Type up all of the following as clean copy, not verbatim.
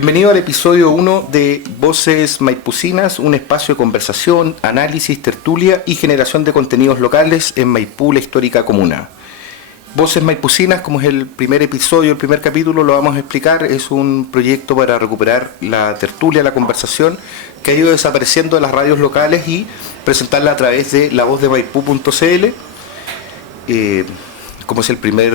Bienvenido al episodio 1 de Voces Maipucinas, un espacio de conversación, análisis, tertulia y generación de contenidos locales en Maipú, la histórica comuna. Voces Maipucinas, como es el primer episodio, el primer capítulo, lo vamos a explicar, es un proyecto para recuperar la tertulia, la conversación, que ha ido desapareciendo de las radios locales y presentarla a través de lavozdeMaipú.cl. Como es el primer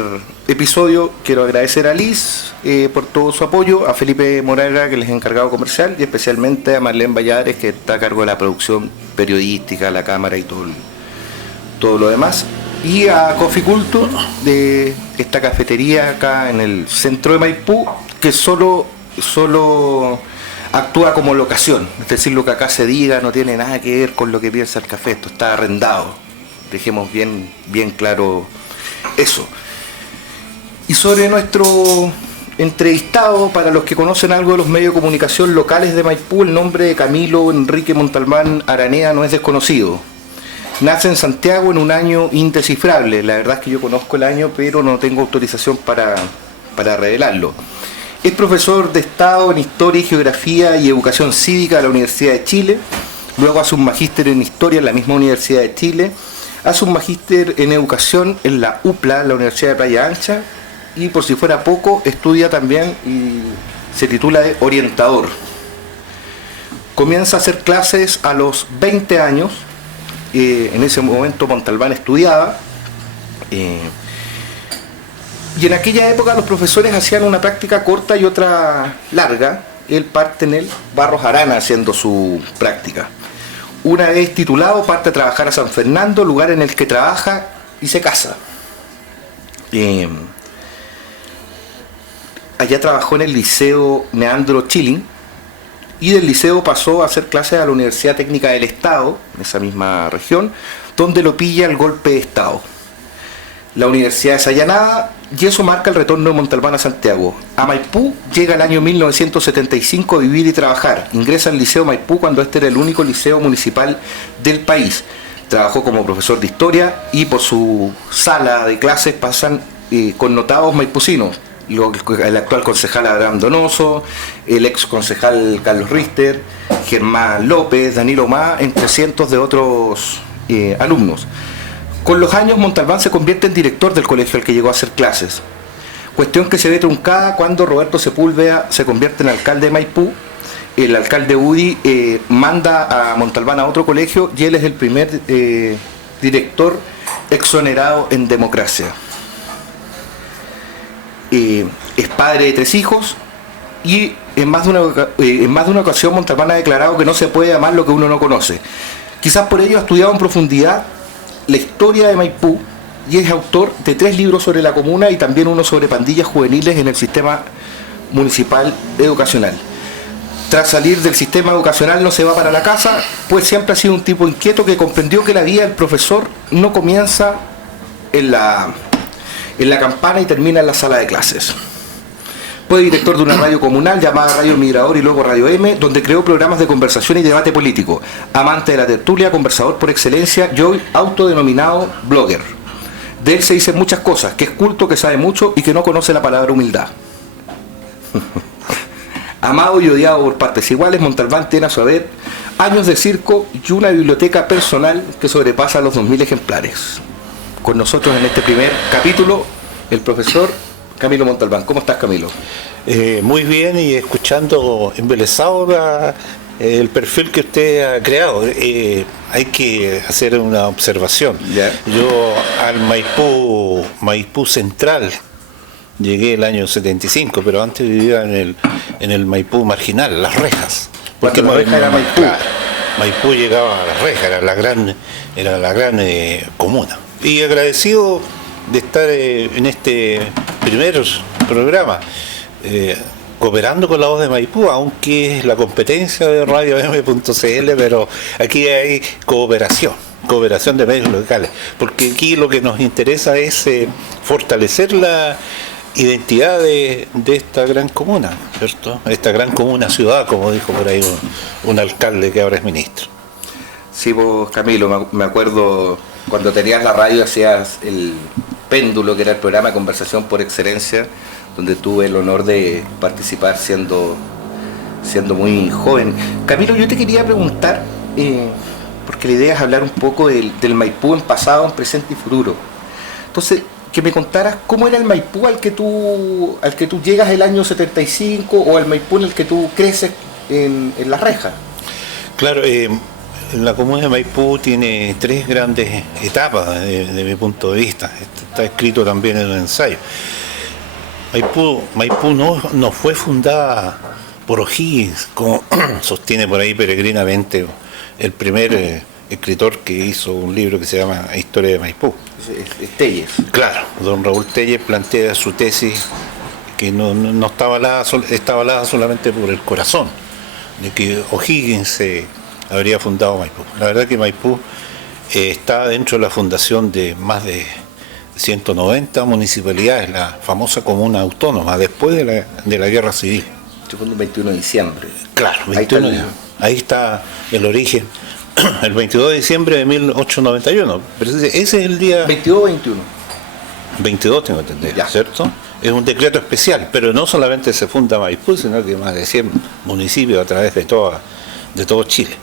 episodio, quiero agradecer a Liz por todo su apoyo, a Felipe Moraga, que les es encargado comercial, y especialmente a Marlene Valladares, que está a cargo de la producción periodística, la cámara y todo lo demás. Y a Coffee Culture, de esta cafetería acá en el centro de Maipú, que solo actúa como locación. Es decir, lo que acá se diga no tiene nada que ver con lo que piensa el café, esto está arrendado. Dejemos bien claro eso. Y sobre nuestro entrevistado, para los que conocen algo de los medios de comunicación locales de Maipú, el nombre de Camilo Enrique Montalbán Aranea no es desconocido. Nace en Santiago en un año indescifrable. La verdad es que yo conozco el año, pero no tengo autorización para revelarlo. Es profesor de Estado en Historia y Geografía y Educación Cívica de la Universidad de Chile. Luego hace un magíster en Historia en la misma Universidad de Chile. Hace un magíster en Educación en la UPLA, la Universidad de Playa Ancha. Y por si fuera poco, estudia también y se titula de orientador. Comienza a hacer clases a los 20 años. En ese momento Montalbán estudiaba. Y en aquella época los profesores hacían una práctica corta y otra larga. Él parte en el Barros Arana haciendo su práctica. Una vez titulado, parte a trabajar a San Fernando, lugar en el que trabaja y se casa. Allá trabajó en el Liceo Neandro Chilling y del liceo pasó a hacer clases a la Universidad Técnica del Estado, en esa misma región, donde lo pilla el golpe de Estado. La universidad es allanada y eso marca el retorno de Montalbán a Santiago. A Maipú llega el año 1975 a vivir y trabajar. Ingresa al Liceo Maipú cuando este era el único liceo municipal del país. Trabajó como profesor de historia y por su sala de clases pasan connotados maipucinos. El actual concejal Abraham Donoso, el ex concejal Carlos Richter, Germán López, Danilo Má, entre cientos de otros alumnos. Con los años Montalbán se convierte en director del colegio al que llegó a hacer clases. Cuestión que se ve truncada cuando Roberto Sepúlveda se convierte en alcalde de Maipú. El alcalde Udi manda a Montalbán a otro colegio y él es el primer director exonerado en democracia. Es padre de 3 hijos y en más de una ocasión Montalbán ha declarado que no se puede amar lo que uno no conoce. Quizás por ello ha estudiado en profundidad la historia de Maipú y es autor de 3 libros sobre la comuna y también uno sobre pandillas juveniles en el sistema municipal educacional. Tras salir del sistema educacional no se va para la casa, pues siempre ha sido un tipo inquieto que comprendió que la vida del profesor no comienza en la campana y termina en la sala de clases. Fue director de una radio comunal llamada Radio Migrador y luego Radio M, donde creó programas de conversación y debate político. Amante de la tertulia, conversador por excelencia y hoy autodenominado blogger. De él se dicen muchas cosas, que es culto, que sabe mucho y que no conoce la palabra humildad. Amado y odiado por partes iguales, Montalbán tiene a su haber años de circo y una biblioteca personal que sobrepasa los 2000 ejemplares. Con nosotros en este primer capítulo, el profesor Camilo Montalbán. ¿Cómo estás, Camilo? Muy bien, y escuchando embelesado el perfil que usted ha creado. Hay que hacer una observación. Yeah. Yo al Maipú Central llegué el año 75, pero antes vivía en el Maipú marginal, Las Rejas. Porque la reja era Maipú. Maipú llegaba a Las Rejas, era la gran comuna. Y agradecido de estar en este primer programa, cooperando con La Voz de Maipú, aunque es la competencia de Radio M.cl, pero aquí hay cooperación de medios locales, porque aquí lo que nos interesa es fortalecer la identidad de esta gran comuna, ¿cierto? Esta gran comuna ciudad, como dijo por ahí un alcalde que ahora es ministro. Sí, vos, Camilo, me acuerdo cuando tenías la radio, hacías el Péndulo, que era el programa de conversación por excelencia, donde tuve el honor de participar siendo siendo muy joven. Camilo, yo te quería preguntar, porque la idea es hablar un poco del Maipú en pasado, en presente y futuro. Entonces, que me contaras cómo era el Maipú al que tú llegas el año 75 o al Maipú en el que tú creces en La Reja. Claro, la comuna de Maipú tiene tres grandes etapas de mi punto de vista. Esto está escrito también en un ensayo. Maipú no fue fundada por O'Higgins, como sostiene por ahí peregrinamente el primer escritor que hizo un libro que se llama Historia de Maipú. Telles. Claro, don Raúl Telles plantea su tesis que no estaba avalada solamente por el corazón, de que O'Higgins habría fundado Maipú. La verdad que Maipú está dentro de la fundación de más de 190 municipalidades, la famosa comuna autónoma, después de la Guerra Civil. Se fundó el 21 de diciembre. Claro, 21 ahí está el origen. El 22 de diciembre de 1891. Pero ese es el día... 22 o 21. 22 tengo que entender, ¿cierto? Es un decreto especial, pero no solamente se funda Maipú, sino que más de 100 municipios a través de todo Chile.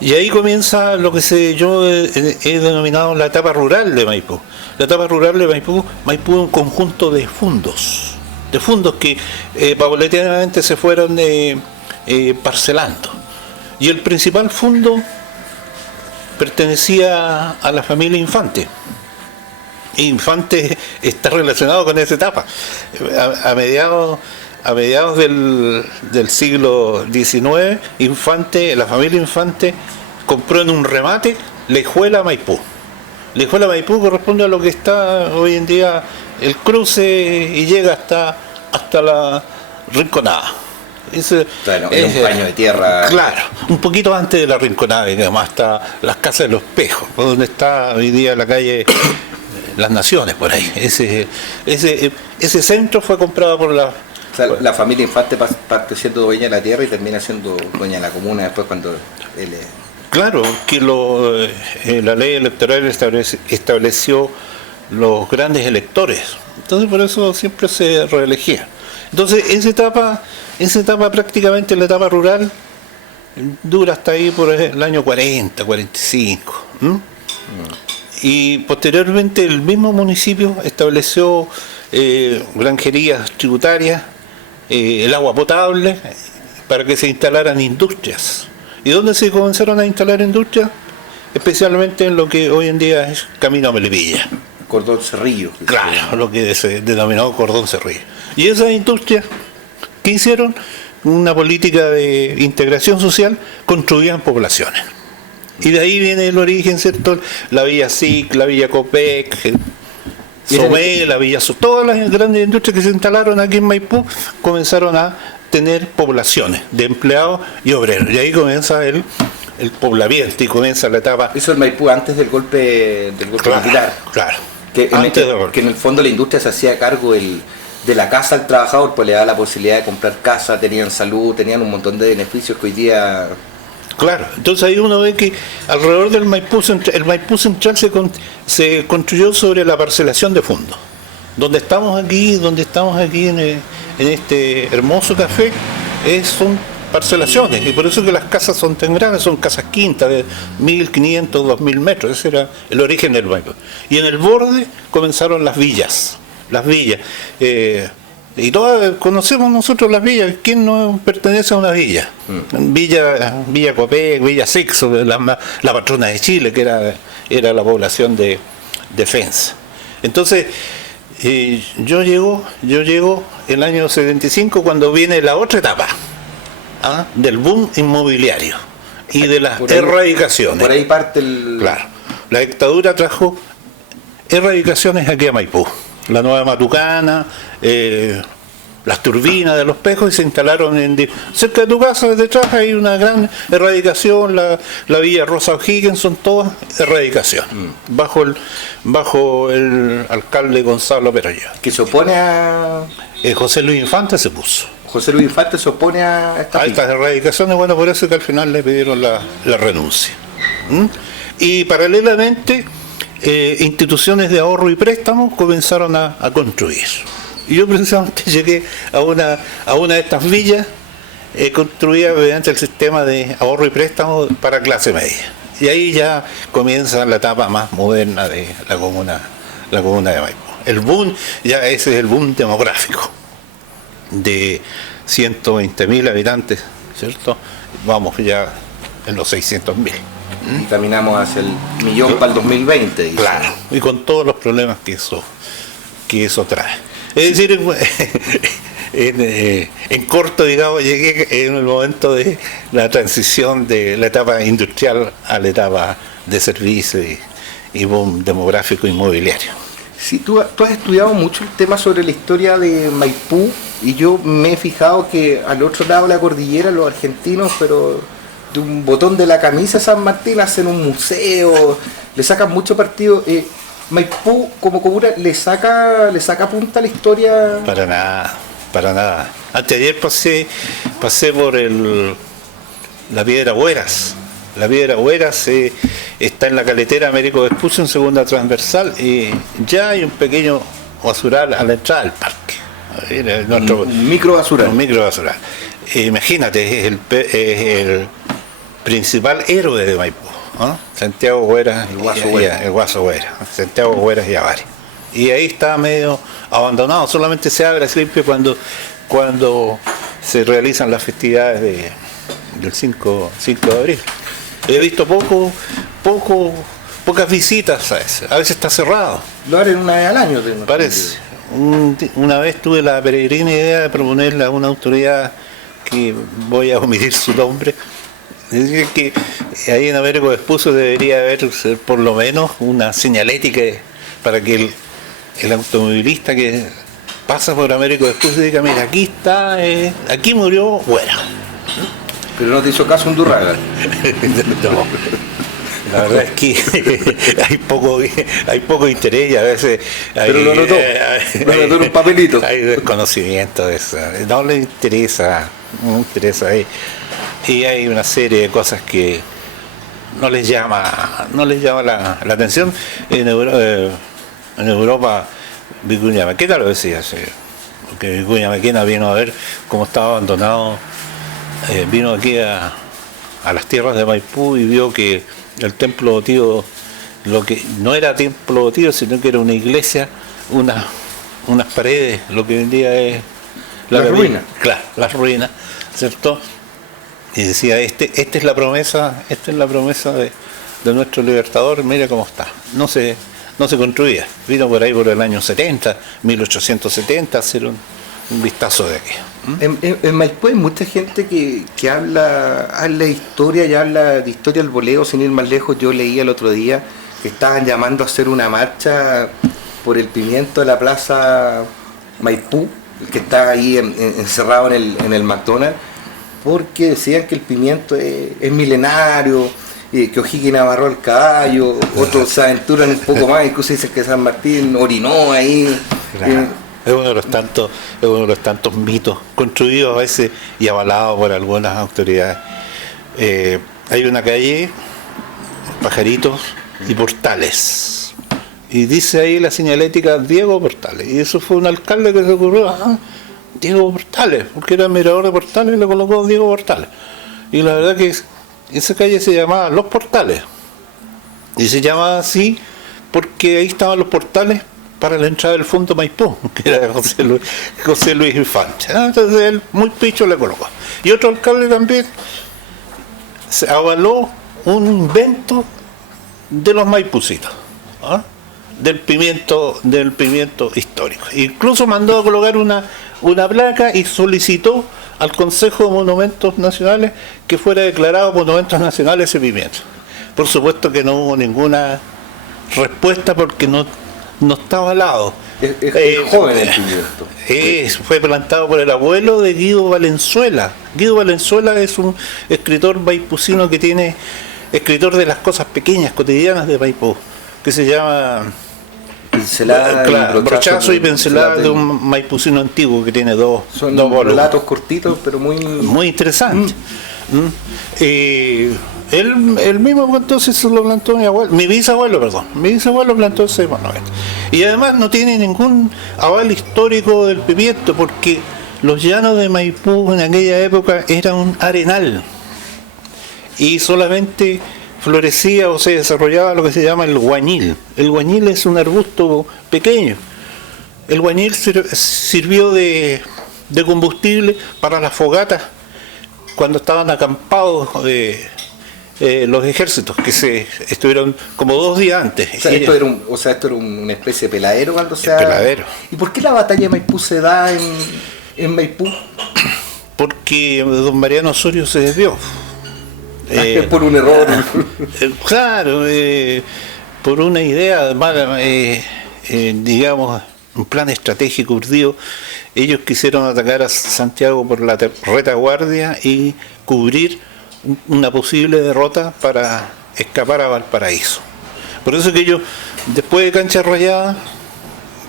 Y ahí comienza lo que yo he denominado la etapa rural de Maipú. La etapa rural de Maipú es un conjunto de fundos que paulatinamente se fueron parcelando. Y el principal fundo pertenecía a la familia Infante. Infante está relacionado con esa etapa. A mediados del siglo XIX, la familia Infante compró en un remate Lejuela Maipú. Lejuela Maipú corresponde a lo que está hoy en día el cruce y llega hasta la Rinconada. Claro, es un paño de tierra. Claro, un poquito antes de la Rinconada, que además está las casas de los Pejos, donde está hoy día la calle Las Naciones, por ahí. Ese centro fue comprado por la... O sea, la familia Infante parte siendo dueña de la tierra y termina siendo dueña de la comuna después cuando él... Claro, que la ley electoral estableció los grandes electores. Entonces por eso siempre se reelegía. Entonces esa etapa prácticamente, la etapa rural, dura hasta ahí por el año 40, 45. Y posteriormente el mismo municipio estableció granjerías tributarias, el agua potable, para que se instalaran industrias. ¿Y dónde se comenzaron a instalar industrias? Especialmente en lo que hoy en día es Camino a Melipilla. Cordón Cerrillo. Claro, lo que se denominó Cordón Cerrillo. Y esas industrias, ¿qué hicieron? Una política de integración social, construían poblaciones. Y de ahí viene el origen, ¿cierto? La Villa SIC, la Villa Copec, Somé, la Villa Sur, todas las grandes industrias que se instalaron aquí en Maipú comenzaron a tener poblaciones de empleados y obreros. Y ahí comienza el poblamiento y comienza la etapa... Eso es Maipú antes del golpe militar. Claro. Que en el fondo la industria se hacía cargo de la casa al trabajador, pues le daba la posibilidad de comprar casa, tenían salud, tenían un montón de beneficios que hoy día... Claro, entonces ahí uno ve que alrededor del Maipú Central, el Maipú Central se construyó sobre la parcelación de fondos. Donde estamos aquí en este hermoso café, son parcelaciones, y por eso que las casas son tan grandes, son casas quintas de 1.500, 2.000 metros, ese era el origen del Maipú. Y en el borde comenzaron las villas. Y todas conocemos nosotros las villas. ¿Quién no pertenece a una villa? Villa Copec, Villa Sixo, la patrona de Chile, que era la población de defensa. Entonces, yo llego el año 75 cuando viene la otra etapa del boom inmobiliario y de las erradicaciones. Por ahí parte el... Claro, la dictadura trajo erradicaciones aquí a Maipú. La Nueva Matucana, las turbinas de los Pejos, y se instalaron cerca de tu casa, detrás hay una gran erradicación, la Villa Rosa O'Higgins, son todas erradicación, bajo el alcalde Gonzalo Perollón. Que se opone a... José Luis Infante se puso. José Luis Infante se opone a estas erradicaciones, bueno, por eso que al final le pidieron la renuncia. Y paralelamente... instituciones de ahorro y préstamo comenzaron a construir. Y yo precisamente llegué a una de estas villas construida mediante el sistema de ahorro y préstamo para clase media. Y ahí ya comienza la etapa más moderna de la comuna de Maipú. El boom, ya ese es el boom demográfico, de 120.000 habitantes, ¿cierto? Vamos ya en los 600.000. Y caminamos hacia el millón para el 2020. Dice. Claro, y con todos los problemas que eso trae. Es decir, en corto, digamos, llegué en el momento de la transición de la etapa industrial a la etapa de servicio y boom demográfico inmobiliario. Sí, tú has estudiado mucho el tema sobre la historia de Maipú, y yo me he fijado que al otro lado de la cordillera los argentinos, pero de un botón de la camisa de San Martín, hacen un museo, le sacan mucho partido. Maipú como comuna le saca punta a la historia. Para nada. Anteayer pasé por la Piedra Hueras. La Piedra Hueras está en la caletera Américo Vespucio, en segunda transversal, y ya hay un pequeño basural a la entrada del parque. Un micro basural. Imagínate, es el principal héroe de Maipú, ¿no? Santiago Hueras, el Guaso Hueras, Santiago Hueras y Avari. Y ahí está medio abandonado, solamente se abre siempre cuando se realizan las festividades del 5 de abril. He visto pocas visitas a veces está cerrado. Lo harán una vez al año, me parece. Una vez tuve la peregrina idea de proponerle a una autoridad, que voy a omitir su nombre, decir que ahí en Américo Vespucio debería haber por lo menos una señalética para que el automovilista que pasa por Américo Vespucio diga: mira, aquí está, aquí murió Huera. Pero no te hizo caso Undurraga. No. La verdad es que hay poco interés, y a veces pero lo anotó en un papelito. Hay desconocimiento de eso, no le interesa ahí. Y hay una serie de cosas que no les llama la atención. En Europa Vicuña Maquena lo decía, porque Vicuña Maquena vino a ver cómo estaba abandonado. Vino aquí a las tierras de Maipú y vio que el templo votivo, lo que no era templo votivo, sino que era una iglesia, unas paredes, lo que hoy en día es la ruina. Claro, las ruinas, ¿cierto? Y decía, esta es la promesa de nuestro libertador, mira cómo está. No se construía. Vino por ahí por el año 1870, a hacer un vistazo de aquí. En Maipú hay mucha gente que habla de historia, y habla de historia al voleo, sin ir más lejos. Yo leí el otro día que estaban llamando a hacer una marcha por el pimiento de la plaza Maipú, que está ahí encerrado en el McDonald's, porque decían que el pimiento es milenario, que O'Higgins amarró el caballo, otros se aventuran un poco más, incluso dicen que San Martín orinó ahí. Es uno de los tantos mitos construidos a veces y avalados por algunas autoridades. Hay una calle, Pajaritos y Portales, y dice ahí la señalética Diego Portales, y eso fue un alcalde que se ocurrió, Diego Portales, porque era mirador de Portales y le colocó Diego Portales. Y la verdad que esa calle se llamaba Los Portales, y se llamaba así porque ahí estaban los portales para la entrada del Fondo Maipú, que era José Luis Infante. Entonces él muy picho le colocó. Y otro alcalde también se avaló un invento de los maipucitos, del pimiento histórico. Incluso mandó a colocar una placa y solicitó al Consejo de Monumentos Nacionales que fuera declarado Monumentos Nacionales ese pimiento. Por supuesto que no hubo ninguna respuesta porque no está avalado. Es joven el pimiento. Fue plantado por el abuelo de Guido Valenzuela. Guido Valenzuela es un escritor maipucino escritor de las cosas pequeñas, cotidianas de Maipú, que se llama Brochazo y Pincelada de un maipucino antiguo, que tiene dos relatos cortitos, pero muy interesantes. Él mismo entonces lo plantó mi bisabuelo plantó ese monumento. Y además no tiene ningún aval histórico del pimiento, porque los llanos de Maipú en aquella época era un arenal y solamente florecía o se desarrollaba lo que se llama el guañil. El guañil es un arbusto pequeño. El guañil sirvió de combustible para las fogatas cuando estaban acampados los ejércitos, que se estuvieron como 2 días antes. O sea, esto era una especie de peladero cuando se peladero. ¿Y por qué la batalla de Maipú se da en Maipú? Porque don Mariano Osorio se desvió. Por un error. Claro, por una idea mala, digamos, un plan estratégico urdido. Ellos quisieron atacar a Santiago por la retaguardia y cubrir una posible derrota para escapar a Valparaíso. Por eso que ellos, después de Cancha Rayada,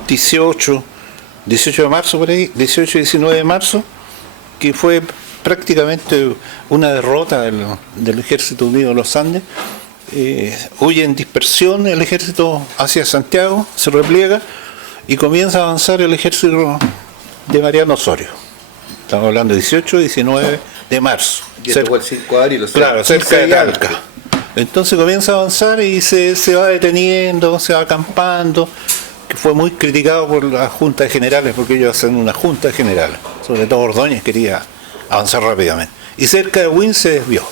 18 de marzo por ahí, 18 y 19 de marzo, que fue prácticamente una derrota del Ejército Unido de los Andes, huye en dispersión el ejército hacia Santiago, se repliega y comienza a avanzar el ejército de Mariano Osorio. Estamos hablando de 18 y 19 de marzo. Y esto fue el 5 de abril, claro, cerca de Talca. Entonces comienza a avanzar y se va deteniendo, se va acampando, que fue muy criticado por la Junta de Generales, porque ellos hacen una Junta de Generales. Sobre todo Ordóñez quería avanzar rápidamente. Y cerca de Huin se desvió.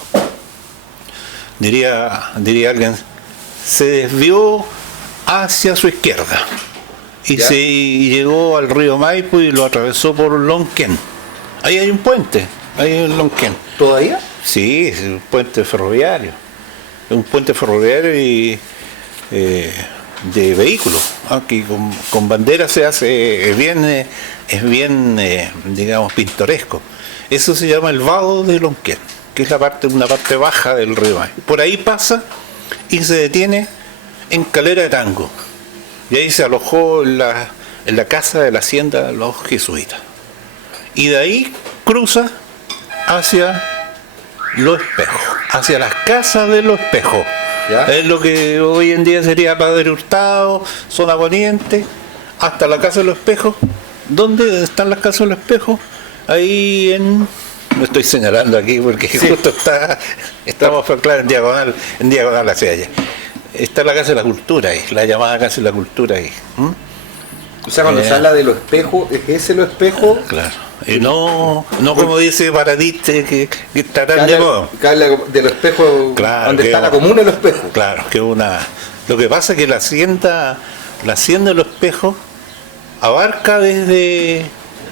Diría alguien, se desvió hacia su izquierda. Y se llegó al río Maipo y lo atravesó por Lonquén. Ahí hay un puente, ahí en Lonquén. ¿Todavía? Sí, es un puente ferroviario. Un puente ferroviario y de vehículos. Aquí con bandera se hace, es bien digamos, pintoresco. Eso se llama el vado de Lonquén, que es una parte baja del río Maipo. Por ahí pasa y se detiene en Calera de Tango. Y ahí se alojó en la casa de la hacienda de los jesuitas. Y de ahí cruza hacia Los Espejos, hacia las casas de Los Espejos. ¿Ya? Es lo que hoy en día sería Padre Hurtado, zona poniente, hasta la casa de Los Espejos. ¿Dónde están las casas de Los Espejos? Ahí no estoy señalando aquí porque sí, justo estamos claro, en diagonal hacia allá. Está la Casa de la Cultura ahí, la llamada Casa de la Cultura ahí. O sea, cuando se habla de Los Espejos, ¿es ese Los Espejos? Claro. Y no como dice Paradiste, que está tan de moda. De Los Espejos, claro, donde está la comuna de Los Espejos. Claro, lo que pasa es que la hacienda de Los Espejos abarca desde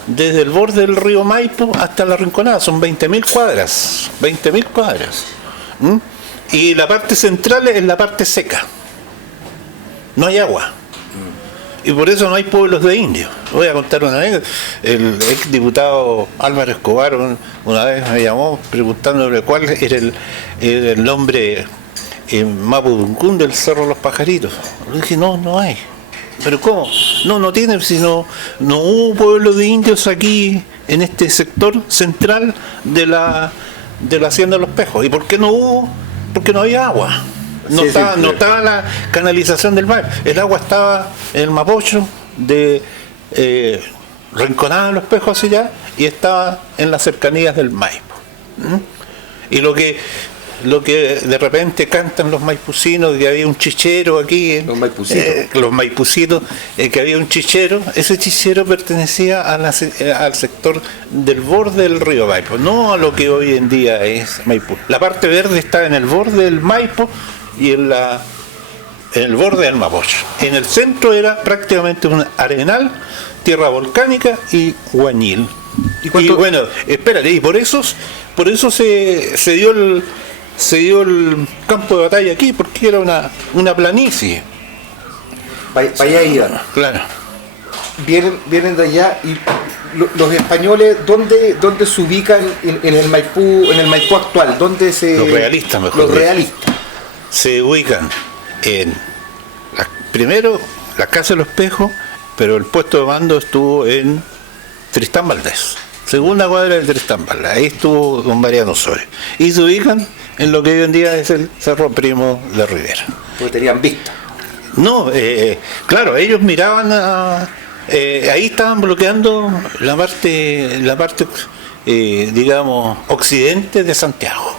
el borde del río Maipo hasta la Rinconada, son 20.000 cuadras. 20.000 cuadras. Y la parte central es la parte seca. No hay agua. Y por eso no hay pueblos de indios. Voy a contar una anécdota. El ex diputado Álvaro Escobar una vez me llamó preguntándome cuál era el nombre mapudungún del Cerro de los Pajaritos. Le dije, no hay. ¿Pero cómo? No tiene, sino no hubo pueblo de indios aquí en este sector central de la hacienda de Los Espejos. ¿Y por qué no hubo? Porque no había agua. No estaba la canalización del mar. El agua estaba en el Mapocho de Rinconada de Los Espejos hacia allá y estaba en las cercanías del Maipo. Y lo que de repente cantan los maipucinos, que había un chichero aquí, los maipucitos, que había un chichero, ese chichero pertenecía al sector del borde del río Maipo, no a lo que hoy en día es Maipú. La parte verde está en el borde del Maipo y en el borde del Mapocho. En el centro era prácticamente un arenal, tierra volcánica y guañil. Y bueno, espérate, y por eso se dio el campo de batalla aquí, porque era una planicie. Para allá iban. Claro. Vienen de allá y los españoles, ¿dónde se ubican en el Maipú actual? Los realistas, mejor. Los realistas. Se ubican primero la Casa de Los Espejos, pero el puesto de mando estuvo en Tristán Valdés. Segunda cuadra del Tristán Valdés. Ahí estuvo don Mariano Osorio. Y se ubican en lo que hoy en día es el Cerro Primo de Rivera. Porque tenían vista. No, claro, ellos miraban Ahí estaban bloqueando la parte digamos, occidente de Santiago.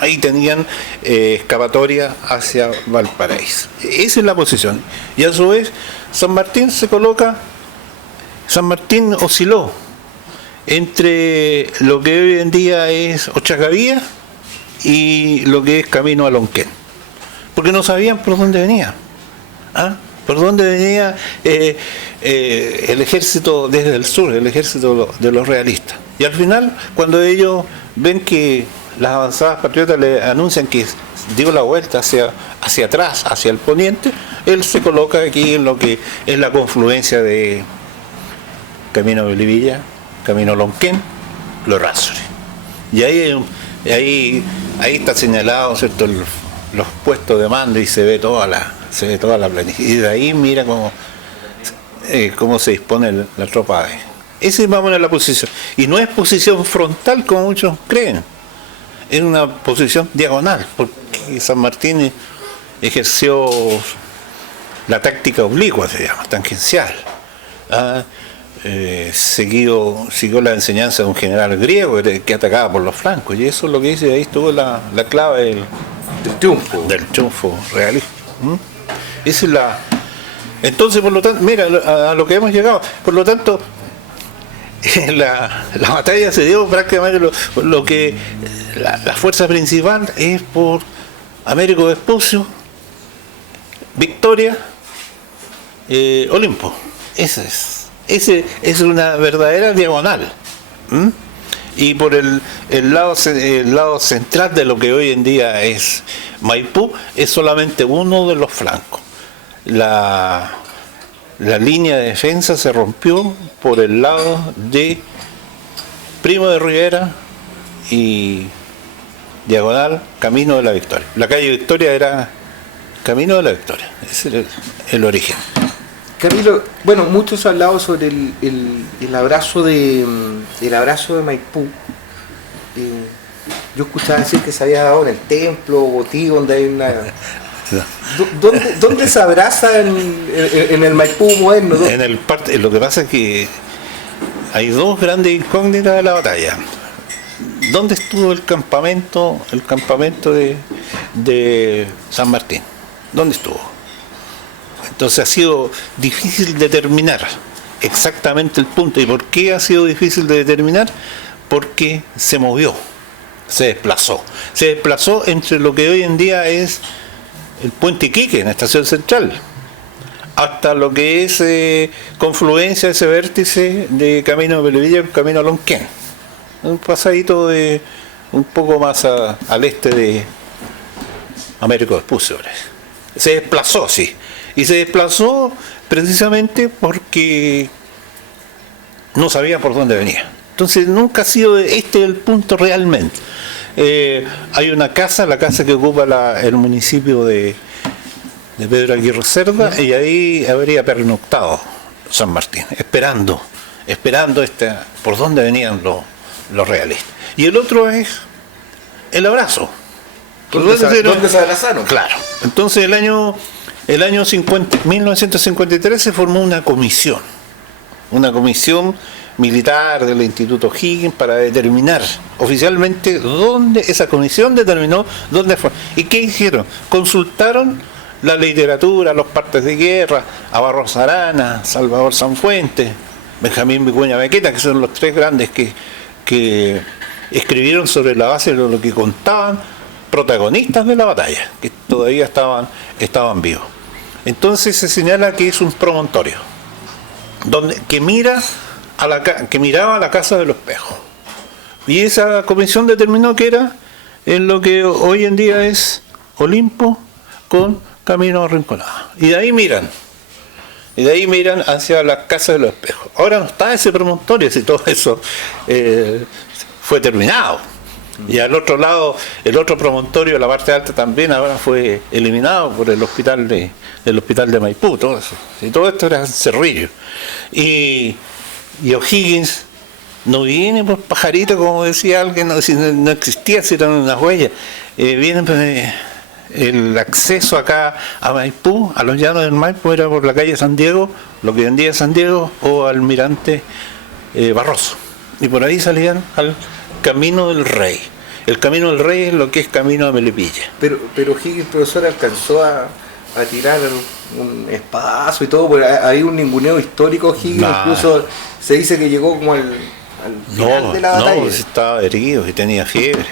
Ahí tenían escapatoria hacia Valparaíso. Esa es la posición. Y a su vez, San Martín osciló entre lo que hoy en día es Ochagavía y lo que es camino a Lonquén. Porque no sabían por dónde venía. ¿Ah? Por dónde venía el ejército desde el sur, el ejército de los realistas. Y al final, cuando ellos ven que las avanzadas patriotas le anuncian que dio la vuelta hacia atrás, hacia el poniente, él se coloca aquí en lo que es la confluencia de Camino Belivilla, Camino Lonquén, Los Rázores. Y ahí está señalado, ¿cierto?, los puestos de mando y se ve toda la planificación. Y de ahí mira cómo se dispone la tropa. Esa es más o menos la posición. Y no es posición frontal como muchos creen. Es una posición diagonal, porque San Martín ejerció la táctica oblicua, se llama, tangencial. Siguió la enseñanza de un general griego que atacaba por los flancos, y eso es lo que dice, ahí estuvo la clave del triunfo realista. Esa es la. Entonces, por lo tanto, mira a lo que hemos llegado. Por lo tanto, la batalla se dio prácticamente lo que la fuerza principal es por Américo Vespucio, Victoria, Olimpo. Esa es una verdadera diagonal. Y por el lado central de lo que hoy en día es Maipú, es solamente uno de los flancos. La línea de defensa se rompió por el lado de Primo de Rivera y diagonal Camino de la Victoria. La calle Victoria era Camino de la Victoria, ese era el origen. Camilo, bueno, muchos han hablado sobre el abrazo de Maipú. Yo escuchaba decir que se había dado en el templo Botí, donde hay una. ¿Dónde se abraza en el Maipú moderno? Lo que pasa es que hay dos grandes incógnitas de la batalla. ¿Dónde estuvo el campamento de San Martín? ¿Dónde estuvo? Entonces ha sido difícil determinar exactamente el punto. ¿Y por qué ha sido difícil de determinar? Porque se movió, se desplazó entre lo que hoy en día es el puente Iquique, en la estación central, hasta lo que es confluencia, ese vértice de Camino de Belivilla, Camino a Lonquén. Un pasadito un poco más al este de Américo Vespucio. Se desplazó, sí. Y se desplazó precisamente porque no sabía por dónde venía. Entonces nunca ha sido el punto realmente. Hay una casa, la casa que ocupa el municipio de Pedro Aguirre Cerda, y ahí habría pernoctado San Martín, esperando por dónde venían los realistas. Y el otro es el abrazo. ¿Dónde se abrazaron? Claro. Entonces el año 1953 se formó una comisión militar del Instituto Higgins para determinar oficialmente esa comisión determinó dónde fue. ¿Y qué hicieron? Consultaron la literatura, los partes de guerra, a Barros Arana, Salvador Sanfuentes, Benjamín Vicuña Bequeta, que son los tres grandes que escribieron sobre la base de lo que contaban protagonistas de la batalla, que todavía estaban vivos. Entonces se señala que es un promontorio que miraba a la casa de los Espejos, y esa comisión determinó que era en lo que hoy en día es Olimpo con Camino a Rinconada, y de ahí miran hacia la casa de los Espejos. Ahora no está ese promontorio, si todo eso fue terminado. Y al otro lado, el otro promontorio, la parte alta, también ahora fue eliminado por el hospital de Maipú, todo eso. Y todo esto era Cerrillo. Y O'Higgins no viene por pajarito, como decía alguien, no existía, si eran unas huellas. Vienen el acceso acá a Maipú, a los llanos del Maipo, era por la calle San Diego, lo que vendía San Diego, o Almirante Barroso. Y por ahí salían al Camino del Rey. El Camino del Rey es lo que es Camino a Melipilla. Pero Higgins, profesor, alcanzó a tirar un espadazo y todo, porque hay un ninguneo histórico. Higgins incluso se dice que llegó como al final de la batalla. No, estaba herido y tenía fiebre,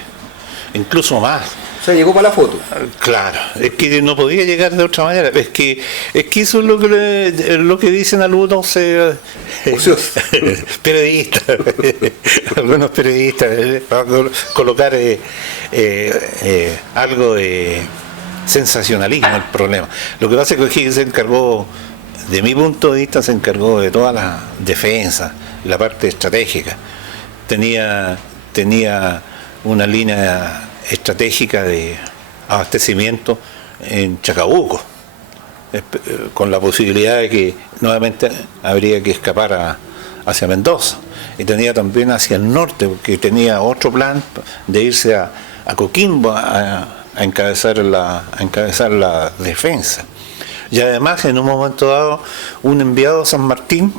incluso más. O sea, llegó para la foto. Claro, es que no podía llegar de otra manera. Es que eso es lo que dicen algunos periodistas, algunos periodistas, para colocar algo de sensacionalismo el problema. Lo que pasa es que Higgins se encargó, de mi punto de vista, se encargó de toda la defensa, la parte estratégica. Tenía una línea estratégica de abastecimiento en Chacabuco, con la posibilidad de que nuevamente habría que escapar hacia Mendoza, y tenía también hacia el norte, porque tenía otro plan de irse a Coquimbo a encabezar la defensa. Y además, en un momento dado, un enviado a San Martín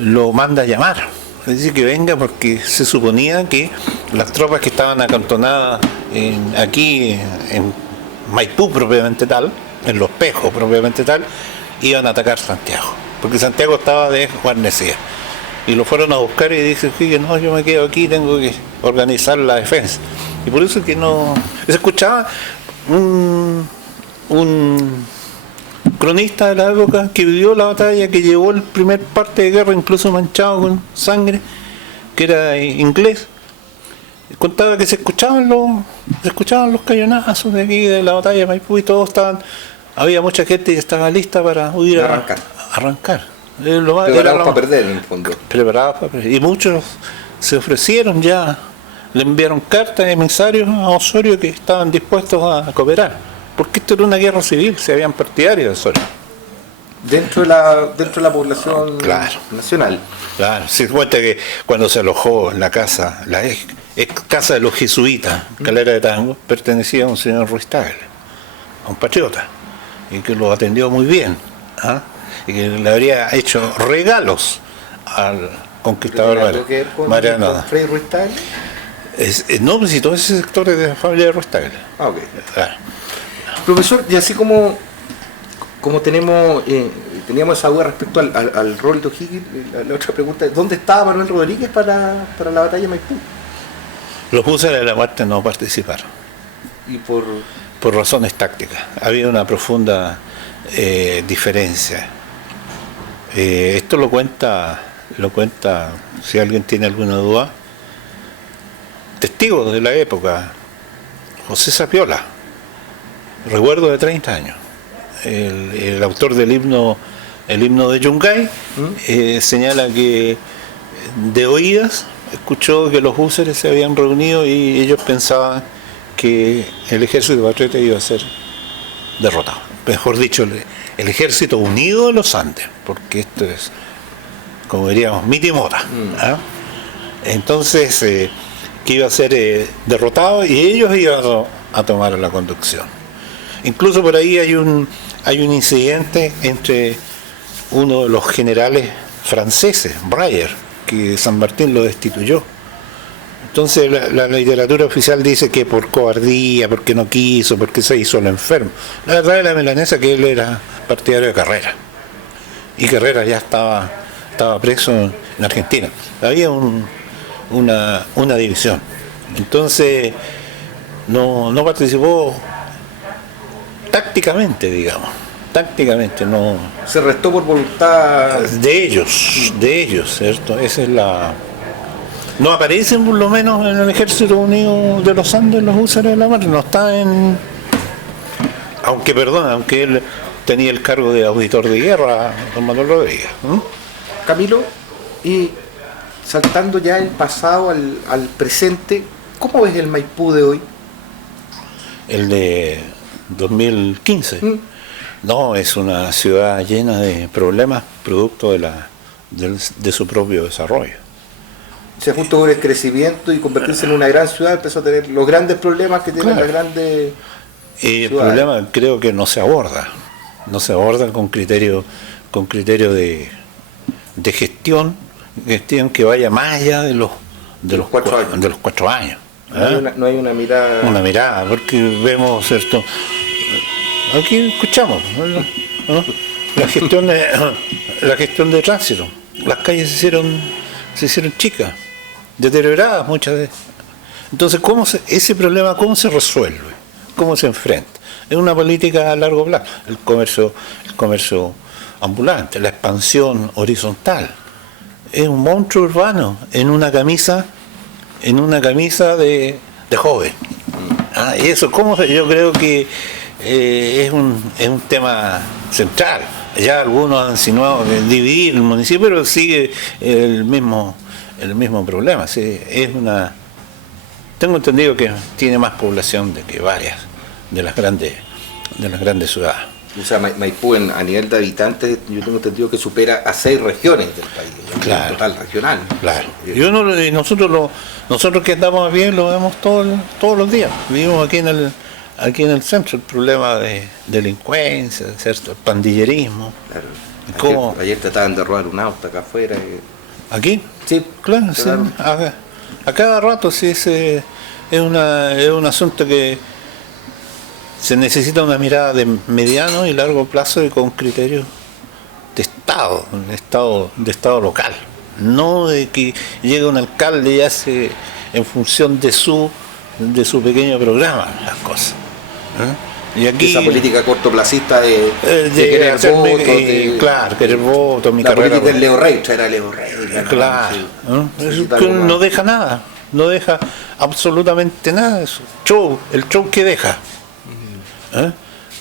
lo manda a llamar. Es decir, que venga, porque se suponía que las tropas que estaban acantonadas aquí en Maipú propiamente tal, en Los Pejos propiamente tal, iban a atacar Santiago, porque Santiago estaba desguarnecido. Y lo fueron a buscar y dicen que no, yo me quedo aquí, tengo que organizar la defensa. Y por eso que no... Se escuchaba un cronista de la época que vivió la batalla, que llevó el primer parte de guerra incluso manchado con sangre, que era inglés, contaba que se escuchaban los cañonazos de aquí de la batalla de Maipú, y todos había mucha gente que estaba lista para huir a arrancar. Preparados para perder, en el fondo. Preparados para perder. Y muchos se ofrecieron ya, le enviaron cartas, emisarios a Osorio, que estaban dispuestos a cooperar, porque esto era una guerra civil, se habían partidarios de Osorio. Dentro de la población nacional. Claro, se cuenta que cuando se alojó en la casa, la ex casa de los jesuitas, Calera de Tango, pertenecía a un señor Ruiz Tagle, a un patriota, y que lo atendió muy bien, y que le habría hecho regalos al conquistador Mariano. ¿Frei Ruiz Tagle? No, pues si todo ese sector es de la familia de Ruiz Tagle. Ok. Claro. Profesor, y así como teníamos esa duda respecto al rol de O'Higgins, la otra pregunta es: ¿dónde estaba Manuel Rodríguez para la batalla de Maipú? Los húsares de la muerte no participaron. ¿Y por razones tácticas? Había una profunda diferencia. Esto lo cuenta, si alguien tiene alguna duda, testigos de la época, José Sapiola, recuerdo de 30 años, el autor del himno de Yungay, señala que de oídas escuchó que los húsares se habían reunido y ellos pensaban que el ejército patriota iba a ser derrotado. Mejor dicho, el ejército unido de los Andes, porque esto es, como diríamos, mita y mota. Entonces, que iba a ser derrotado y ellos iban a tomar la conducción. Incluso por ahí hay un incidente entre uno de los generales franceses, Breyer, que San Martín lo destituyó. Entonces la literatura oficial dice que por cobardía, porque no quiso, porque se hizo el enfermo. La verdad de la milanesa que él era partidario de Carrera, y Carrera ya estaba preso en Argentina. Había una división. Entonces no participó tácticamente, digamos. Tácticamente no. Se restó por voluntad de ellos, ¿cierto? Esa es la. No aparecen por lo menos en el Ejército Unido de los Andes los húsares de la mar, no está en. Aunque él tenía el cargo de auditor de guerra, don Manuel Rodríguez. Camilo, y saltando ya el pasado al presente, ¿cómo ves el Maipú de hoy? El de 2015. No, es una ciudad llena de problemas producto de su propio desarrollo. O sea, justo con el crecimiento y convertirse en una gran ciudad, empezó a tener los grandes problemas que tienen las grandes El problema creo que no se aborda con criterio de gestión que vaya más allá de los 4 años. De los 4 años. No hay una mirada. Una mirada, porque vemos, ¿cierto? Aquí escuchamos, ¿no? La gestión de tránsito. Las calles se hicieron chicas, deterioradas muchas veces. Entonces, ese problema cómo se resuelve? ¿Cómo se enfrenta? Es una política a largo plazo. El comercio ambulante, la expansión horizontal. Es un monstruo urbano en una camisa de joven. Y eso, yo creo que es un tema central. Ya algunos han insinuado dividir el municipio, pero sigue el mismo problema. ¿Sí? Tengo entendido que tiene más población que varias de las grandes ciudades. O sea, Maipú a nivel de habitantes, yo tengo entendido que supera a 6 regiones del país, claro, total regional. Claro. Y nosotros que andamos bien lo vemos todos los días. Vivimos aquí en el centro el problema de delincuencia, ¿cierto? El pandillerismo. Claro. Ayer trataban de robar un auto acá afuera. ¿Aquí? Sí, claro. Sí. A cada rato sí es un asunto que se necesita una mirada de mediano y largo plazo y con criterios de Estado local. No de que llegue un alcalde y hace en función de su pequeño programa las cosas. Y aquí, esa política cortoplacista de querer votos. Claro, querer votos, mi la carrera. La política del Leo Rey, traer a Leo Rey. Claro. No deja nada, no deja absolutamente nada. El show que deja.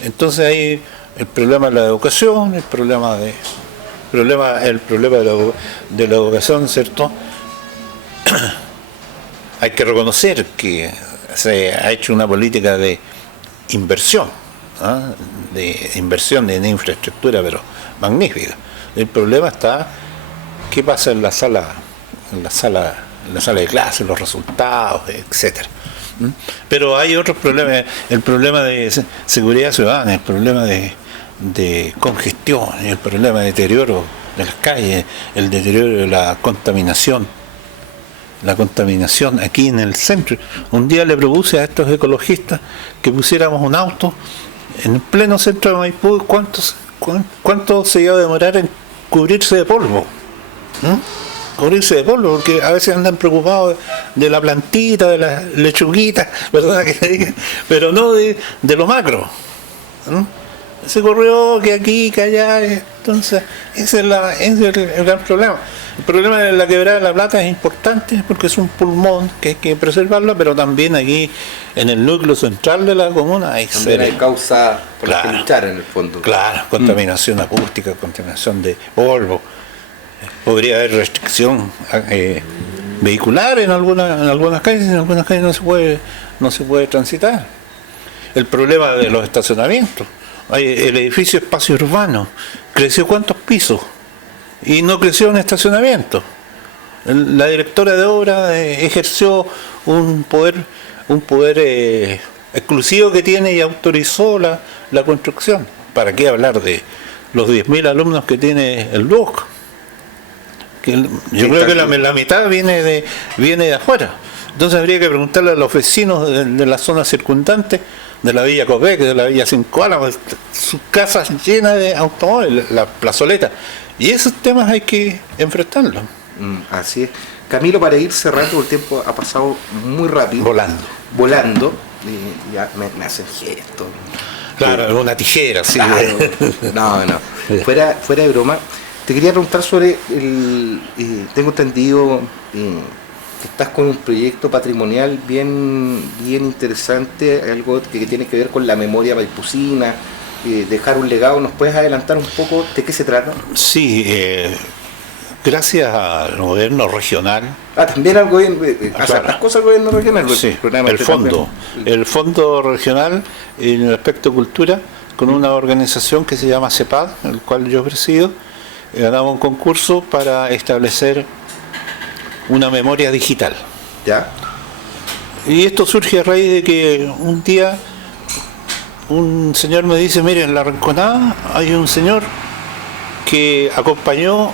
Entonces ahí el problema de la educación, el problema de la educación, ¿cierto? Hay que reconocer que se ha hecho una política de inversión, en infraestructura, pero magnífica. El problema está qué pasa en la sala de clase, los resultados, etcétera. Pero hay otros problemas, el problema de seguridad ciudadana, el problema de congestión, el problema de deterioro de las calles, el deterioro de la contaminación aquí en el centro. Un día le propuse a estos ecologistas que pusiéramos un auto en el pleno centro de Maipú. ¿Cuánto se iba a demorar en cubrirse de polvo? Cubrirse de polvo, porque a veces andan preocupados de la plantita, de la lechuguita, ¿verdad? Pero no de lo macro. Se corrió que aquí, que allá, entonces ese es el gran problema. El problema de la quebrada de La Plata es importante porque es un pulmón que hay que preservarlo, pero también aquí en el núcleo central de la comuna hay causa por la que luchar en el fondo. Claro, contaminación acústica, contaminación de polvo. Podría haber restricción vehicular en algunas calles no se puede transitar. El problema de los estacionamientos. El edificio Espacio Urbano creció ¿cuántos pisos? Y no creció en estacionamiento. La directora de obra ejerció un poder exclusivo que tiene y autorizó la construcción. ¿Para qué hablar de los 10.000 alumnos que tiene el LUOC? Yo creo que la mitad viene de afuera. Entonces habría que preguntarle a los vecinos de la zona circundante, de la Villa Copec, de la Villa Cinco Álamos, sus casas llenas de automóviles, la plazoleta. Y esos temas hay que enfrentarlos. Así es. Camilo, para ir cerrando, el tiempo ha pasado muy rápido. Volando. Ya me hacen gestos. Claro, una tijera, sí. Claro. No. Fuera de broma, te quería preguntar sobre tengo entendido que estás con un proyecto patrimonial bien interesante, algo que tiene que ver con la memoria maipucina, dejar un legado. ¿Nos puedes adelantar un poco de qué se trata? Sí, gracias al gobierno regional. También al gobierno, las cosas al gobierno regional. Sí, el fondo regional en el aspecto cultura, con una organización que se llama CEPAD, el cual yo presido, ganamos un concurso para establecer una memoria digital. ¿Ya? Y esto surge a raíz de que un día un señor me dice, mire, en la Rinconada hay un señor que acompañó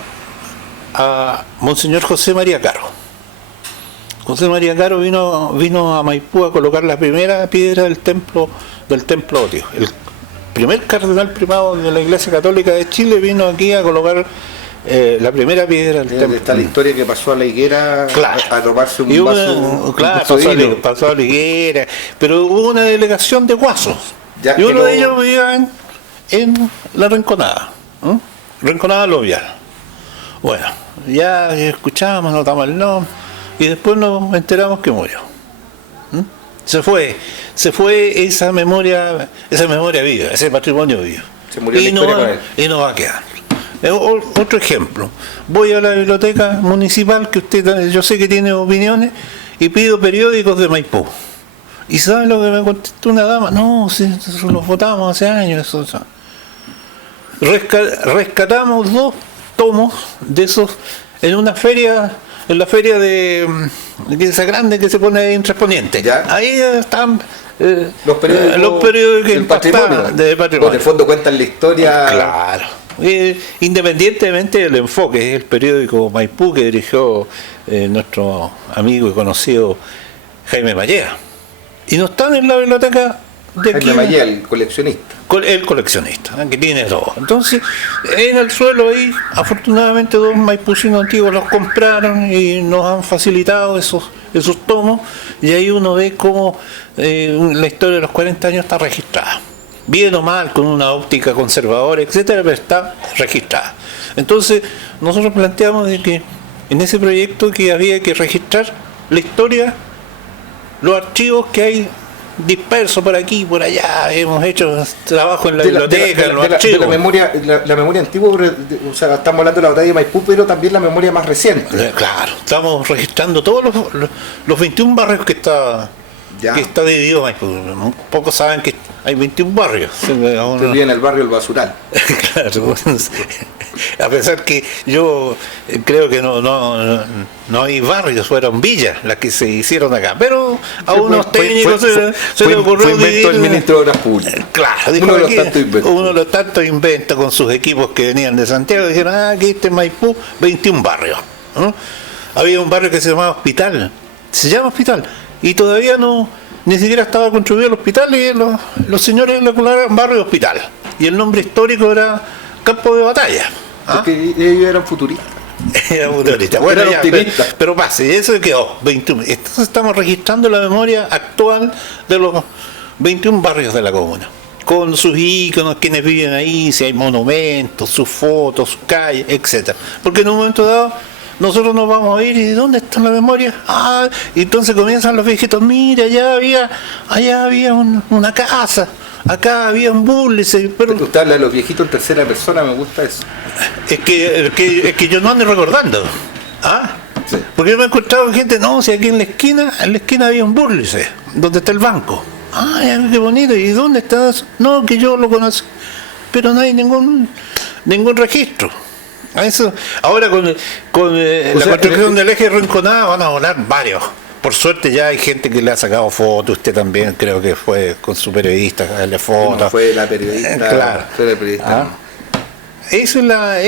a Monseñor José María Caro. José María Caro vino a Maipú a colocar la primera piedra del templo Otio. El primer cardenal primado de la Iglesia Católica de Chile vino aquí a colocar la primera piedra del templo. Está la historia que pasó a la higuera, claro, a tomarse un vaso. Claro, pasó a la higuera, pero hubo una delegación de guasos. Ya y uno de ellos vivía en la Rinconada, Rinconada Lovial. Bueno, ya escuchamos, notamos el nombre, y después nos enteramos que murió. Se fue esa memoria viva, ese patrimonio vivo. Se murió la historia con él. Y no va a quedar. Otro ejemplo, voy a la biblioteca municipal, que usted, yo sé que tiene opiniones, y pido periódicos de Maipú. ¿Y saben lo que me contestó una dama? No, si los votamos hace años. Eso. Rescatamos 2 tomos de esos en una feria, en la feria de esa grande que se pone ahí en Transponiente. Ahí están los periódicos del patrimonio. De patrimonio. En el fondo cuentan la historia. Claro. Independientemente del enfoque, es el periódico Maipú que dirigió nuestro amigo y conocido Jaime Mallea. Y no están en la biblioteca de Jaime Mallea, el coleccionista. El coleccionista, que tiene todo. Entonces, en el suelo ahí, afortunadamente 2 maipucinos antiguos los compraron y nos han facilitado esos tomos, y ahí uno ve cómo la historia de los 40 años está registrada. Bien o mal, con una óptica conservadora, etcétera, pero está registrada. Entonces, nosotros planteamos de que en ese proyecto que había que registrar la historia, los archivos que hay dispersos por aquí y por allá, hemos hecho trabajo en la biblioteca, en los archivos. La memoria antigua, o sea, estamos hablando de la batalla de Maipú, pero también la memoria más reciente. Claro, estamos registrando todos los 21 barrios que está dividido Maipú. Pocos saben que hay 21 barrios. Usted vive en el barrio El Basural. Claro, a pesar que yo creo que no hay barrios, fueron villas las que se hicieron acá, pero a unos técnicos se le ocurrió dividir el ministro de Obras Públicas. Claro, dijo uno de los tantos inventos con sus equipos que venían de Santiago, dijeron, aquí está en Maipú, 21 barrios. Había un barrio que se llamaba Hospital, y todavía ni siquiera estaba construido el hospital, y los señores le colocaron barrio Hospital, y el nombre histórico era Campo de Batalla. Porque ellos eran futuristas. Bueno, pero pase, eso quedó 21. Entonces estamos registrando la memoria actual de los 21 barrios de la comuna, con sus íconos, quienes viven ahí, si hay monumentos, sus fotos, sus calles, etcétera. Porque en un momento dado nosotros nos vamos a ir, ¿y dónde está la memoria? Y entonces comienzan los viejitos, mira, allá había una casa, acá había un búlice. Pero usted habla de los viejitos en tercera persona, me gusta eso. Es que yo no ando recordando. Sí. Porque yo me he encontrado gente, si aquí en la esquina había un búlice, donde está el banco. Qué bonito, ¿y dónde está? No, que yo lo conozco, pero no hay ningún registro. Eso. Ahora con la construcción del eje Rinconada van a volar varios. Por suerte ya hay gente que le ha sacado fotos, usted también creo que fue con su periodista, sacarle fotos. No fue la periodista. Claro. Fue la periodista. Ese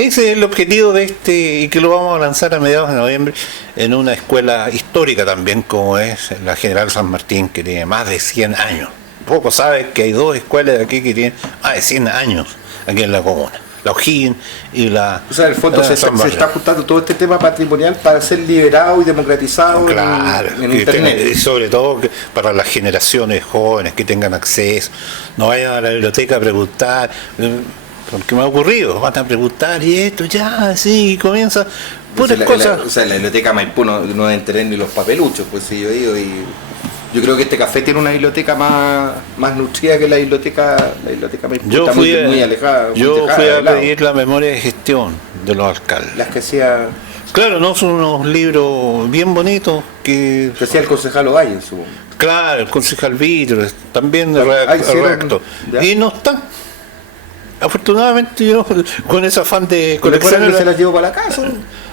es el objetivo de y que lo vamos a lanzar a mediados de noviembre en una escuela histórica también, como es la General San Martín, que tiene más de 100 años. Poco sabe que hay 2 escuelas de aquí que tienen más de 100 años aquí en la comuna. La O'Higgins y la... O sea, en el fondo se está ajustando todo este tema patrimonial para ser liberado y democratizado en Internet. Y sobre todo para las generaciones jóvenes que tengan acceso. No vayan a la biblioteca a preguntar, porque me ha ocurrido, van a preguntar y esto, y comienza puras cosas. La biblioteca Maipú no deben tener ni los papeluchos, pues si yo digo, y yo creo que este café tiene una biblioteca más nutrida que la biblioteca Maipú. Yo está fui muy alejada. Yo fui a pedir la memoria de gestión de los alcaldes. Las que hacía... Claro, no son unos libros bien bonitos que hacía el concejal Ovalle, supongo. Claro, el concejal Vitro, también redacto. Y no están. Afortunadamente yo con ese afán de coleccionar se las llevo para la casa.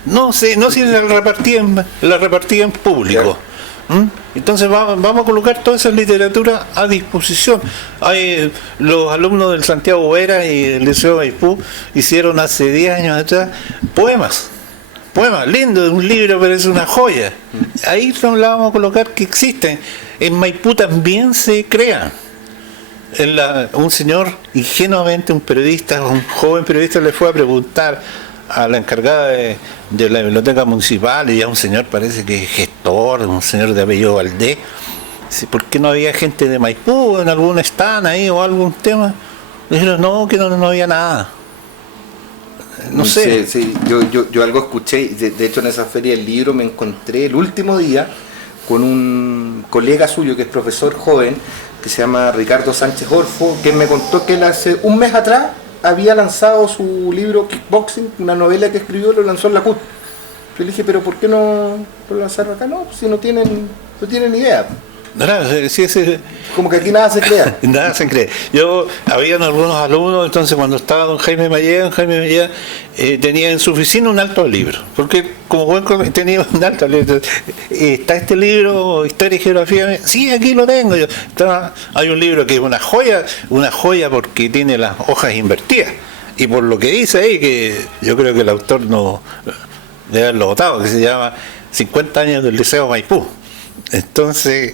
No sé, si la repartía en público. Entonces vamos a colocar toda esa literatura a disposición. Los alumnos del Santiago Vera y del Liceo Maipú hicieron hace 10 años atrás poemas lindos, un libro, pero es una joya. Ahí la vamos a colocar, que existen. En Maipú también se crean. Un señor, ingenuamente, un joven periodista, le fue a preguntar a la encargada de la biblioteca municipal, y ya un señor, parece que es gestor, un señor de apellido Valdés, ¿por qué no había gente de Maipú en algún stand ahí o algún tema? Le dijeron, no, que no había nada. No sé. Sí, yo algo escuché, de hecho en esa feria del libro me encontré el último día con un colega suyo que es profesor joven, que se llama Ricardo Sánchez Orfo, que me contó que él hace un mes atrás había lanzado su libro Kickboxing, una novela que escribió, lo lanzó en la CUT. Yo le dije, pero ¿por qué no lo lanzaron acá? No, si no tienen idea. Como que aquí nada se crea. Nada se cree. Habían algunos alumnos, entonces cuando estaba don Jaime Mallea tenía en su oficina un alto libro, porque como buen tenía un alto libro. ¿Está este libro, Historia y Geografía? Sí, aquí lo tengo. Hay un libro que es una joya porque tiene las hojas invertidas, y por lo que dice ahí, que yo creo que el autor no debe haberlo votado, que se llama 50 años del Liceo Maipú. Entonces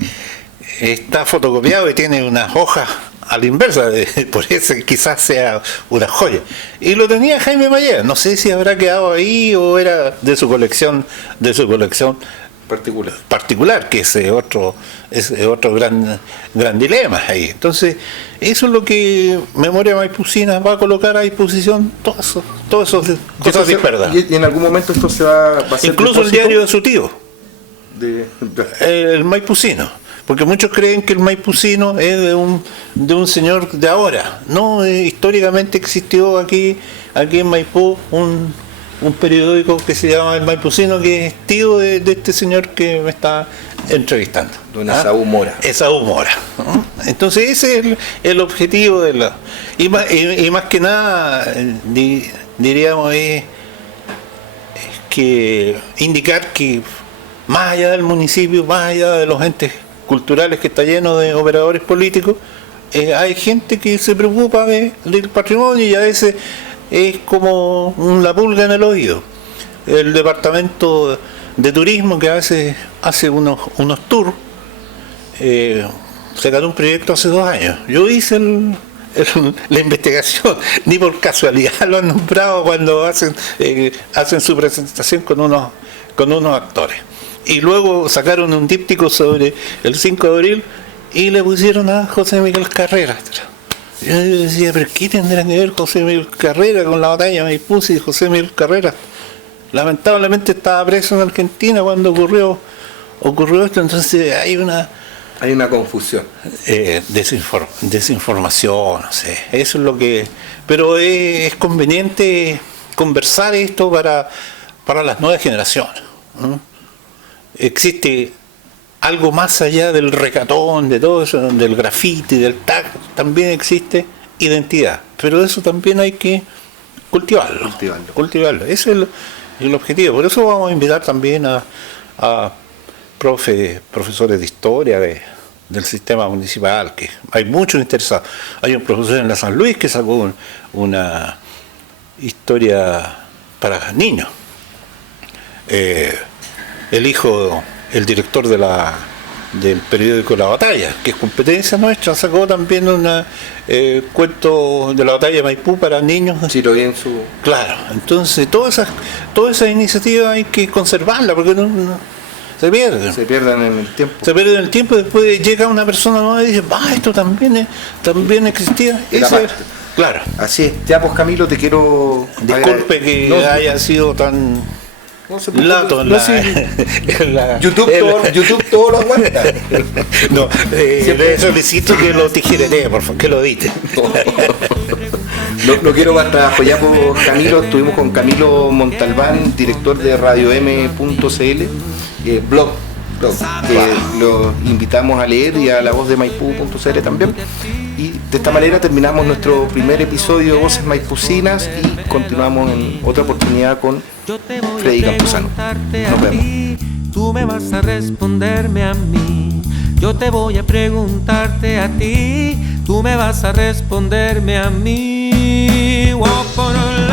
está fotocopiado y tiene unas hojas a la inversa, por eso quizás sea una joya. Y lo tenía Jaime Mallea, no sé si habrá quedado ahí o era de su colección particular, que es otro gran dilema ahí. Entonces, eso es lo que Memoria Maipucina va a colocar a disposición, todas esas cosas disperdas. Y en algún momento esto va a ser incluso el diario de su tío, el Maipucino, porque muchos creen que el Maipucino es de un señor de ahora. No, históricamente existió aquí en Maipú un periódico que se llama El Maipucino, que es tío de este señor que me está entrevistando, don Esaú Mora. Esaú Mora, ¿no? Entonces ese es el objetivo y más que nada, diríamos, es que indicar que más allá del municipio, más allá de los entes culturales que está lleno de operadores políticos, hay gente que se preocupa del patrimonio, y a veces es como la pulga en el oído. El departamento de turismo, que a veces hace unos tours, se ganó un proyecto hace 2 años. Yo hice la investigación, ni por casualidad lo han nombrado cuando hacen su presentación con unos actores. Y luego sacaron un díptico sobre el 5 de abril y le pusieron a José Miguel Carrera. Yo decía, ¿pero qué tendrá que ver José Miguel Carrera con la batalla de Maipú? Si José Miguel Carrera lamentablemente estaba preso en Argentina cuando ocurrió esto. Entonces hay una confusión, desinformación, no sé. Eso es lo que, pero es conveniente conversar esto para las nuevas generaciones, ¿no? Existe algo más allá del recatón, de todo eso, del grafiti, del tag. También existe identidad, pero eso también hay que cultivarlo. Ese es el objetivo. Por eso vamos a invitar también a profesores de historia del sistema municipal, que hay muchos interesados. Hay un profesor en la San Luis que sacó una historia para niños. El director del periódico La Batalla, que es competencia nuestra, sacó también un cuento de la batalla de Maipú para niños. Sí, lo vi en su... Claro, entonces todas esas iniciativas hay que conservarlas, porque no se pierden. Se pierden en el tiempo. Se pierden en el tiempo, después llega una persona nueva y dice, esto también existía. Claro. Así es. Ya, pues Camilo, te quiero... Disculpe que haya sido tan... lato en la YouTube todo lo aguanta. No, le solicito que lo tijerete, por favor, que lo edite. No quiero más trabajo. Ya por Camilo, estuvimos con Camilo Montalbán, director de radiom.cl, blog, que lo invitamos a leer, y a la voz de Maipú.cl también. Y de esta manera terminamos nuestro primer episodio de Voces Maipucinas, y continuamos en otra oportunidad con Freddy Campuzano. Nos vemos. tú me vas a responderme a mí. Yo te voy a preguntarte a ti, tú me vas a responderme a mí. Walk on a